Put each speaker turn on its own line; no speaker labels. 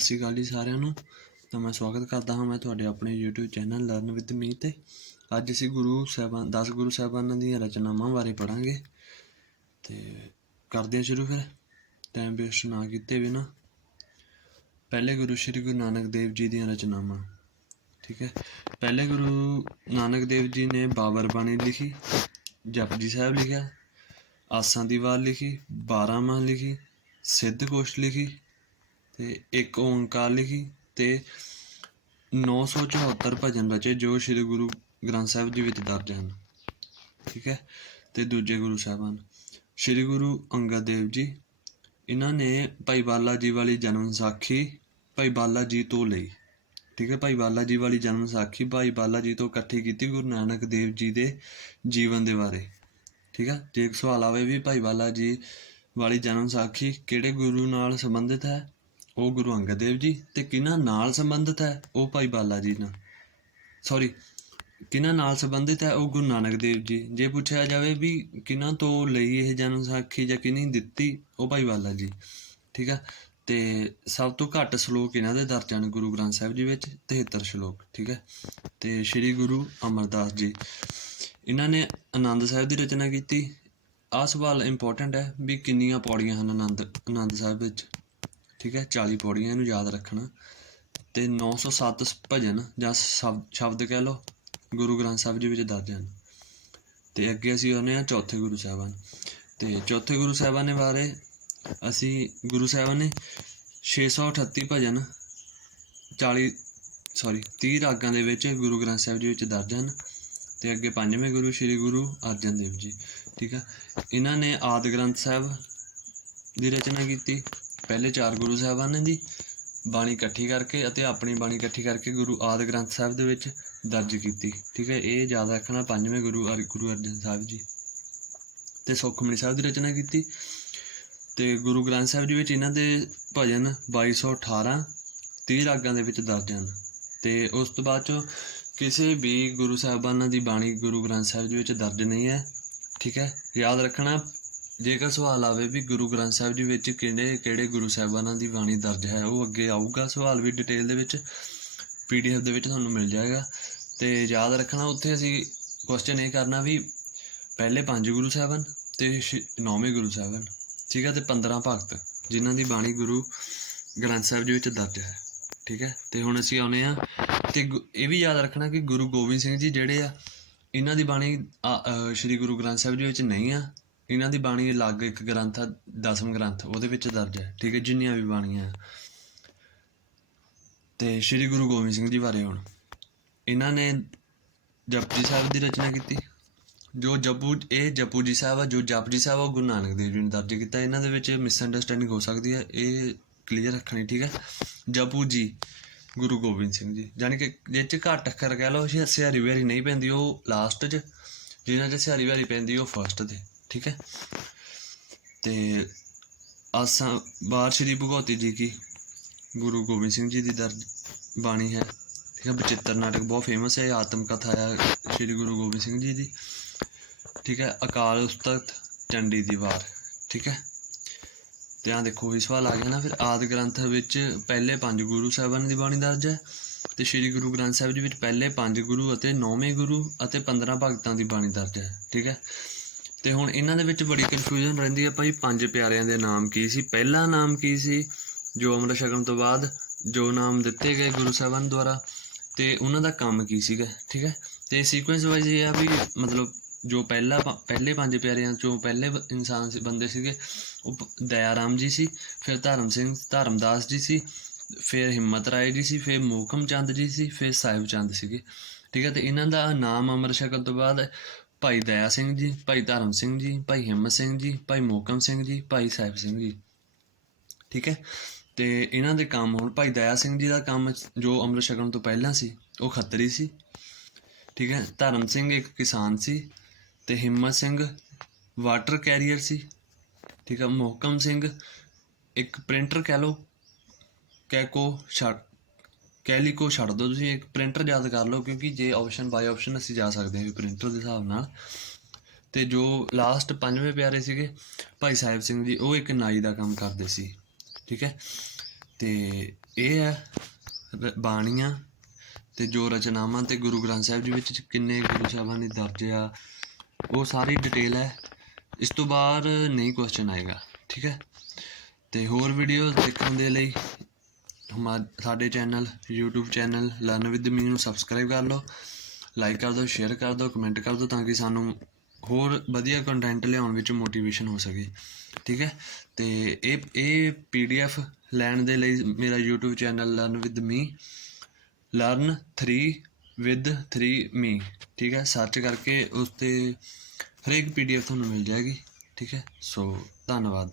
ਸਤਿ ਸ਼੍ਰੀ ਅਕਾਲ ਜੀ ਸਾਰਿਆਂ ਨੂੰ। ਤਾਂ ਮੈਂ ਸਵਾਗਤ ਕਰਦਾ ਹਾਂ ਮੈਂ ਤੁਹਾਡੇ ਆਪਣੇ YouTube channel learn with me ਤੇ। ਅੱਜ ਅਸੀਂ ਗੁਰੂ ਸਾਹਿਬਾਨ 10 ਗੁਰੂ ਸਾਹਿਬਾਨਾਂ ਦੀਆਂ ਰਚਨਾਵਾਂ ਬਾਰੇ ਪੜਾਂਗੇ ਤੇ ਕਰਦੇ ਹਾਂ ਸ਼ੁਰੂ ਫਿਰ। ਟਾਈਮ ਵੇਸਟ ਨਾ ਕੀਤੇ ਬਿਨਾ। ਪਹਿਲੇ ਗੁਰੂ ਸ੍ਰੀ ਗੁਰੂ ਨਾਨਕ ਦੇਵ ਜੀ ਦੀਆਂ ਰਚਨਾਵਾਂ। ਠੀਕ ਹੈ। ਪਹਿਲੇ ਗੁਰੂ ਨਾਨਕ ਦੇਵ ਜੀ ਨੇ ਬਾਬਰ ਬਾਣੀ ਲਿਖੀ, ਜਪਜੀ ਸਾਹਿਬ ਲਿਖਿਆ, ਆਸਾਂ ਦੀ ਵਾਰ ਲਿਖੀ, ਬਾਰਾਂਮਾਹ ਲਿਖੀ, ਸਿੱਧ ਕੋਸ਼ ਲਿਖੀ ਤੇ ਇੱਕ ਓੰਕਾਰ ਲਿਖੀ ਤੇ 974 ਭਜਨ ਰਚੇ, ਜੋ ਸ੍ਰੀ ਗੁਰੂ ਗ੍ਰੰਥ ਸਾਹਿਬ ਜੀ ਵਿੱਚ ਦਰਜ ਹਨ। ਠੀਕ ਹੈ? ਤੇ ਦੂਜੇ ਗੁਰੂ ਸਾਹਿਬਾਨ। ਸ੍ਰੀ ਗੁਰੂ ਅੰਗਦ ਦੇਵ ਜੀ, ਇਹਨਾਂ ਨੇ ਭਾਈ ਬਾਲਾ ਜੀ ਵਾਲੀ ਜਨਮ ਸਾਖੀ ਭਾਈ ਬਾਲਾ ਜੀ ਤੋਂ ਲਈ। ਠੀਕ ਹੈ? ਭਾਈ ਬਾਲਾ ਜੀ ਵਾਲੀ ਜਨਮ ਸਾਖੀ ਭਾਈ ਬਾਲਾ ਜੀ ਤੋਂ ਇਕੱਠੀ ਕੀਤੀ ਗੁਰੂ ਨਾਨਕ ਦੇਵ ਜੀ ਦੇ ਜੀਵਨ ਦੇ ਬਾਰੇ। ਠੀਕ ਹੈ? ਜੇ ਇੱਕ ਸਵਾਲ ਆਵੇ ਵੀ ਭਾਈ ਬਾਲਾ ਜੀ ਵਾਲੀ ਜਨਮ ਸਾਖੀ ਕਿਹੜੇ ਗੁਰੂ ਨਾਲ ਸੰਬੰਧਿਤ ਹੈ? ਉਹ ਗੁਰੂ ਅੰਗਦ ਦੇਵ ਜੀ ਤੇ ਕਿਹਨਾਂ ਨਾਲ ਸੰਬੰਧਿਤ ਹੈ? ਉਹ ਭਾਈ ਬਾਲਾ ਜੀ ਨਾਲ। ਸੌਰੀ ਕਿਹਨਾਂ ਨਾਲ ਸੰਬੰਧਿਤ ਹੈ? ਉਹ ਗੁਰੂ ਨਾਨਕ ਦੇਵ ਜੀ। ਜੇ ਪੁੱਛਿਆ ਜਾਵੇ ਵੀ ਕਿਹਨਾਂ ਤੋਂ ਲਈ ਇਹ ਜਨਮ ਸਾਖੀ ਜਾਂ ਕਿਹਨੇ ਦਿੱਤੀ, ਉਹ ਭਾਈ ਬਾਲਾ ਜੀ। ਠੀਕ ਹੈ ਤੇ ਸਭ ਤੋਂ ਘੱਟ ਸ਼ਲੋਕ ਇਹਨਾਂ ਦੇ ਦਰਜ ਹਨ ਗੁਰੂ ਗ੍ਰੰਥ ਸਾਹਿਬ ਜੀ ਵਿੱਚ 73 ਸ਼ਲੋਕ। ਠੀਕ ਹੈ ਤੇ ਸ੍ਰੀ ਗੁਰੂ ਅਮਰਦਾਸ ਜੀ। ਇਹਨਾਂ ਨੇ ਆਨੰਦ ਸਾਹਿਬ ਦੀ ਰਚਨਾ ਕੀਤੀ। ਆਹ ਸਵਾਲ ਇੰਪੋਰਟੈਂਟ ਹੈ ਵੀ ਕਿੰਨੀਆਂ ਪੌੜੀਆਂ ਹਨ ਆਨੰਦ ਆਨੰਦ ਸਾਹਿਬ ਵਿੱਚ? ਠੀਕ ਹੈ 40 ਪੌੜੀਆਂ ਇਹਨੂੰ ਯਾਦ ਰੱਖਣਾ। ਤੇ 907 ਭਜਨ ਜਾਂ ਸ਼ਬਦ ਸ਼ਬਦ ਕਹਿ ਲਓ, ਗੁਰੂ ਗ੍ਰੰਥ ਸਾਹਿਬ ਜੀ ਵਿੱਚ ਦਰਜ ਹਨ ਤੇ ਅੱਗੇ ਅਸੀਂ ਆਉਂਦੇ ਹਾਂ ਚੌਥੇ ਗੁਰੂ ਸਾਹਿਬਾਨ। ਤੇ ਚੌਥੇ ਗੁਰੂ ਸਾਹਿਬਾਨ ਦੇ ਬਾਰੇ ਅਸੀਂ, ਗੁਰੂ ਸਾਹਿਬਾਨ ਨੇ 638 ਭਜਨ 40 ਸੌਰੀ 30 ਰਾਗਾਂ ਦੇ ਵਿੱਚ ਗੁਰੂ ਗ੍ਰੰਥ ਸਾਹਿਬ ਜੀ ਵਿੱਚ ਦਰਜ ਹਨ ਤੇ ਅੱਗੇ ਪੰਜਵੇਂ ਗੁਰੂ ਸ੍ਰੀ ਗੁਰੂ ਅਰਜਨ ਦੇਵ ਜੀ, ਠੀਕ ਆ। ਇਹਨਾਂ ਨੇ ਆਦ ਗ੍ਰੰਥ ਸਾਹਿਬ ਦੀ ਰਚਨਾ ਕੀਤੀ। ਪਹਿਲੇ ਚਾਰ ਗੁਰੂ ਸਾਹਿਬਾਨ ਦੀ ਬਾਣੀ ਇਕੱਠੀ ਕਰਕੇ ਅਤੇ ਆਪਣੀ ਬਾਣੀ ਇਕੱਠੀ ਕਰਕੇ ਗੁਰੂ ਆਦਿ ਗ੍ਰੰਥ ਸਾਹਿਬ ਦੇ ਵਿੱਚ ਦਰਜ ਕੀਤੀ। ਠੀਕ ਹੈ, ਇਹ ਯਾਦ ਰੱਖਣਾ ਪੰਜਵੇਂ ਗੁਰੂ ਅਰ, ਗੁਰੂ ਅਰਜਨ ਸਾਹਿਬ ਜੀ ਤੇ ਸੁਖਮਨੀ ਸਾਹਿਬ ਦੀ ਰਚਨਾ ਕੀਤੀ ਤੇ ਗੁਰੂ ਗ੍ਰੰਥ ਸਾਹਿਬ ਜੀ ਵਿੱਚ ਇਹਨਾਂ ਦੇ ਭਜਨ 2218 30 ਰਾਗਾਂ ਦੇ ਵਿੱਚ ਦਰਜ ਹਨ ਤੇ ਉਸ ਤੋਂ ਬਾਅਦ ਚੋਂ ਕਿਸੇ ਵੀ ਗੁਰੂ ਸਾਹਿਬਾਨਾਂ ਦੀ ਬਾਣੀ ਗੁਰੂ ਗ੍ਰੰਥ ਸਾਹਿਬ ਜੀ ਵਿੱਚ ਦਰਜ ਨਹੀਂ ਹੈ। ਠੀਕ ਹੈ, ਯਾਦ ਰੱਖਣਾ ਜੇਕਰ ਸਵਾਲ ਆਵੇ ਵੀ ਗੁਰੂ ਗ੍ਰੰਥ ਸਾਹਿਬ ਜੀ ਵਿੱਚ ਕਿਹੜੇ ਕਿਹੜੇ ਗੁਰੂ ਸਾਹਿਬਾਨਾਂ ਦੀ ਬਾਣੀ ਦਰਜ ਹੈ, ਉਹ ਅੱਗੇ ਆਊਗਾ। ਸਵਾਲ ਵੀ ਡਿਟੇਲ ਦੇ ਵਿੱਚ ਪੀਡੀਐਫ ਦੇ ਵਿੱਚ ਤੁਹਾਨੂੰ ਮਿਲ ਜਾਏਗਾ। ਤੇ ਯਾਦ ਰੱਖਣਾ, ਉੱਥੇ ਅਸੀਂ ਕੁਐਸਚਨ ਇਹ ਕਰਨਾ ਵੀ ਪਹਿਲੇ ਪੰਜ ਗੁਰੂ ਸਾਹਿਬਾਨ ਤੇ ਛੇ- ਨੌਵੇਂ ਗੁਰੂ ਸਾਹਿਬਾਨ, ਠੀਕ ਹੈ? ਤੇ 15 ਭਗਤ, ਜਿਨ੍ਹਾਂ ਦੀ ਬਾਣੀ ਗੁਰੂ ਗ੍ਰੰਥ ਸਾਹਿਬ ਜੀ ਵਿੱਚ ਦਰਜ ਹੈ, ਠੀਕ ਹੈ? ਤੇ ਹੁਣ ਅਸੀਂ ਆਉਨੇ ਆ ਤੇ ਗੁ- ਇਹ ਵੀ ਯਾਦ ਰੱਖਣਾ ਕਿ ਗੁਰੂ ਗੋਬਿੰਦ ਸਿੰਘ ਜੀ ਜਿਹੜੇ ਆ, ਇਹਨਾਂ ਦੀ ਬਾਣੀ, ਆ- ਸ਼੍ਰੀ ਗੁਰੂ ਗ੍ਰੰਥ ਸਾਹਿਬ ਜੀ ਵਿੱਚ ਨਹੀਂ ਆ। ਇਹਨਾਂ ਦੀ ਬਾਣੀ ਅਲੱਗ ਇੱਕ ਗ੍ਰੰਥ ਆ, ਦਸਮ ਗ੍ਰੰਥ, ਉਹਦੇ ਵਿੱਚ ਦਰਜ ਹੈ, ਠੀਕ ਹੈ, ਜਿੰਨੀਆਂ ਵੀ ਬਾਣੀਆਂ ਆ। ਤੇ ਸ਼੍ਰੀ ਗੁਰੂ ਗੋਬਿੰਦ ਸਿੰਘ ਜੀ ਬਾਰੇ ਹੁਣ। ਇਹਨਾਂ ਨੇ ਜਪਜੀ ਸਾਹਿਬ ਦੀ ਰਚਨਾ ਕੀਤੀ। ਜੋ ਜਪੂ, ਇਹ ਜਪੂ ਜੀ ਸਾਹਿਬ ਆ, ਜੋ ਜਪਜੀ ਸਾਹਿਬ ਆ, ਉਹ ਗੁਰੂ ਨਾਨਕ ਦੇਵ ਜੀ ਨੇ ਦਰਜ ਕੀਤਾ। ਇਹਨਾਂ ਦੇ ਵਿੱਚ ਮਿਸਅੰਡਰਸਟੈਂਡਿੰਗ ਹੋ ਸਕਦੀ ਹੈ, ਇਹ ਕਲੀਅਰ ਰੱਖਣੀ, ਠੀਕ ਹੈ। ਜਪੂ ਜੀ ਗੁਰੂ ਗੋਬਿੰਦ ਸਿੰਘ ਜੀ ਯਾਨੀ ਕਿ ਜੇ ਚ ਘੱਟ ਅੱਖਰ ਕਹਿ ਲਓ ਜੇ ਸਿਆਰੀ ਵਾਰੀ ਨਹੀਂ ਪੈਂਦੀ, ਉਹ ਲਾਸਟ 'ਚ। ਜਿਹਨਾਂ 'ਚ ਸਿਆਰੀ ਵਾਰੀ ਪੈਂਦੀ, ਉਹ ਫਸਟ ਤੇ। ਠੀਕ ਹੈ? ਤੇ ਆਸਾਂ ਬਾਰ ਸ਼੍ਰੀ ਭਗਵਤੀ ਜੀ ਕੀ ਗੁਰੂ ਗੋਬਿੰਦ ਸਿੰਘ ਜੀ ਦੀ ਦਰਜ ਬਾਣੀ ਹੈ। ਠੀਕ ਹੈ, ਬਚਿੱਤਰ ਨਾਟਕ ਬਹੁਤ ਫੇਮਸ ਹੈ, ਇਹ ਆਤਮ ਕਥਾ ਹੈ ਸ਼੍ਰੀ ਗੁਰੂ ਗੋਬਿੰਦ ਸਿੰਘ ਜੀ ਦੀ। ਠੀਕ ਹੈ, ਅਕਾਲ ਉਸਤਤ ਚੰਡੀ ਦੀ ਵਾਰ ਠੀਕ ਹੈ? ਤੇ ਆਹ ਦੇਖੋ, ਇਹ ਸਵਾਲ ਆ ਗਿਆ ਨਾ, ਫਿਰ ਆਦ ਗ੍ਰੰਥ ਵਿੱਚ ਪਹਿਲੇ ਪੰਜ ਗੁਰੂ ਸਾਹਿਬਾਨ ਦੀ ਬਾਣੀ ਦਰਜ ਹੈ ਤੇ ਸ੍ਰੀ ਗੁਰੂ ਗ੍ਰੰਥ ਸਾਹਿਬ ਜੀ ਵਿੱਚ ਪਹਿਲੇ ਪੰਜ ਗੁਰੂ ਅਤੇ ਨੌਵੇਂ ਗੁਰੂ ਅਤੇ 15 ਭਗਤਾਂ ਦੀ ਬਾਣੀ ਦਰਜ ਹੈ। ਠੀਕ ਹੈ? ਤੇ ਹੁਣ ਇਹਨਾਂ ਦੇ ਵਿੱਚ ਬੜੀ ਕਨਫਿਊਜ਼ਨ ਰਹਿੰਦੀ ਹੈ ਭਾਈ ਪੰਜ ਪਿਆਰਿਆਂ ਦੇ ਨਾਮ ਕੀ ਸੀ? ਪਹਿਲਾ ਨਾਮ ਕੀ ਸੀ? ਜੋ ਅੰਮ੍ਰਿਤ ਛਕਣ ਤੋਂ ਬਾਅਦ ਜੋ ਨਾਮ ਦਿੱਤੇ ਗਏ ਗੁਰੂ ਸਾਹਿਬਾਨ ਦੁਆਰਾ ਤੇ ਉਹਨਾਂ ਦਾ ਕੰਮ ਕੀ ਸੀਗਾ, ਠੀਕ ਹੈ? ਤੇ ਸੀਕੁਐਂਸ ਵਾਈਜ਼ ਇਹ ਆ ਵੀ ਮਤਲਬ ਜੋ ਪਹਿਲਾ ਪਹਿਲੇ ਪੰਜ ਪਿਆਰਿਆਂ ਚੋਂ ਪਹਿਲੇ ਇਨਸਾਨ ਸੀ, ਬੰਦੇ ਸੀਗੇ, ਉਹ ਪ- ਦਇਆ ਰਾਮ ਜੀ ਸੀ, ਫਿਰ ਧਰਮ ਸਿੰਘ, ਧਰਮਦਾਸ ਜੀ ਸੀ, ਫਿਰ ਹਿੰਮਤ ਰਾਏ ਜੀ ਸੀ, ਫਿਰ ਮੋਕਮ ਚੰਦ ਜੀ ਸੀ, ਫਿਰ ਸਾਹਿਬ ਚੰਦ ਸੀਗੇ, ਠੀਕ ਹੈ? ਤੇ ਇਹਨਾਂ ਦਾ ਨਾਮ ਅੰਮ੍ਰਿਤ ਸ਼ਕਲ ਤੋਂ ਬਾਅਦ ਭਾਈ ਦਇਆ ਸਿੰਘ ਜੀ, ਭਾਈ ਧਰਮ ਸਿੰਘ ਜੀ, ਭਾਈ ਹਿੰਮਤ ਸਿੰਘ ਜੀ, ਭਾਈ ਮੋਕਮ ਸਿੰਘ ਜੀ, ਭਾਈ ਸਾਹਿਬ ਸਿੰਘ ਜੀ। ਠੀਕ ਹੈ? ਤੇ ਇਹਨਾਂ ਦੇ ਕੰਮ ਹੁਣ ਭਾਈ ਦਇਆ ਸਿੰਘ ਜੀ ਦਾ ਕੰਮ ਜੋ ਅੰਮ੍ਰਿਤ ਛਕਣ ਤੋਂ ਪਹਿਲਾਂ ਸੀ, ਉਹ ਖੱਤਰੀ ਸੀ। ਠੀਕ ਹੈ? ਧਰਮ ਸਿੰਘ ਇੱਕ ਕਿਸਾਨ ਸੀ ਤੇ ਹਿੰਮਤ ਸਿੰਘ ਵਾਟਰ ਕੈਰੀਅਰ ਸੀ। ਠੀਕ ਹੈ? ਮੋਹਕਮ ਸਿੰਘ ਇੱਕ ਪ੍ਰਿੰਟਰ ਕਹਿ ਲਓ ਕੈਕੋ ਛੱਡ ਕੈਲੀਕੋ ਛੱਡ ਦਿਓ, ਤੁਸੀਂ ਇੱਕ ਪ੍ਰਿੰਟਰ ਯਾਦ ਕਰ ਲਓ, ਕਿਉਂਕਿ ਜੇ ਆਪਸ਼ਨ ਬਾਈ ਆਪਸ਼ਨ ਅਸੀਂ ਜਾ ਸਕਦੇ ਹਾਂ ਵੀ ਪ੍ਰਿੰਟਰ ਦੇ ਹਿਸਾਬ ਨਾਲ। ਤੇ ਜੋ ਲਾਸਟ ਪੰਜਵੇਂ ਪਿਆਰੇ ਸੀਗੇ, ਭਾਈ ਸਾਹਿਬ ਸਿੰਘ ਜੀ, ਉਹ ਇੱਕ ਨਾਈ ਦਾ ਕੰਮ ਕਰਦੇ ਸੀ, ਠੀਕ ਹੈ? ਤੇ ਇਹ ਹੈ ਬਾਣੀਆਂ ਤੇ ਜੋ ਰਚਨਾਵਾਂ ਤੇ ਗੁਰੂ ਗ੍ਰੰਥ ਸਾਹਿਬ ਜੀ ਵਿੱਚ ਕਿੰਨੇ ਗੁਰੂ ਸਾਹਿਬਾਂ ਨੇ ਦਰਜ ਆ, ਉਹ ਸਾਰੀ ਡਿਟੇਲ ਹੈ। ਇਸ ਤੋਂ ਬਾਅਦ ਨਹੀਂ ਕੁਐਸਚਨ ਆਏਗਾ, ਠੀਕ ਹੈ? ਤੇ ਹੋਰ ਵੀਡੀਓਜ਼ ਦੇਖਣ ਦੇ ਲਈ ਹਮਾ ਸਾਡੇ channel, YouTube channel learn with me ਨੂੰ ਸਬਸਕ੍ਰਾਈਬ ਕਰ ਲਓ ਲਾਈਕ ਕਰ ਦਿਓ ਸ਼ੇਅਰ ਕਰ ਦਿਓ ਕਮੈਂਟ ਕਰ ਦਿਓ ਤਾਂ ਕਿ ਸਾਨੂੰ ਹੋਰ ਵਧੀਆ ਕੰਟੈਂਟ ਲਿਆਉਣ ਵਿੱਚ ਮੋਟੀਵੇਸ਼ਨ ਹੋ ਸਕੇ। ਠੀਕ ਹੈ? ਤੇ ਇਹ ਇਹ PDF ਲੈਣ ਦੇ ਲਈ ਮੇਰਾ YouTube channel learn with me learn 3 with 3 me ਠੀਕ ਹੈ? ਸਰਚ ਕਰਕੇ ਉਸ ਤੇ ਹਰੇਕ PDF ਤੁਹਾਨੂੰ ਮਿਲ ਜਾਏਗੀ। ਠੀਕ ਹੈ? ਸੋ ਧੰਨਵਾਦ।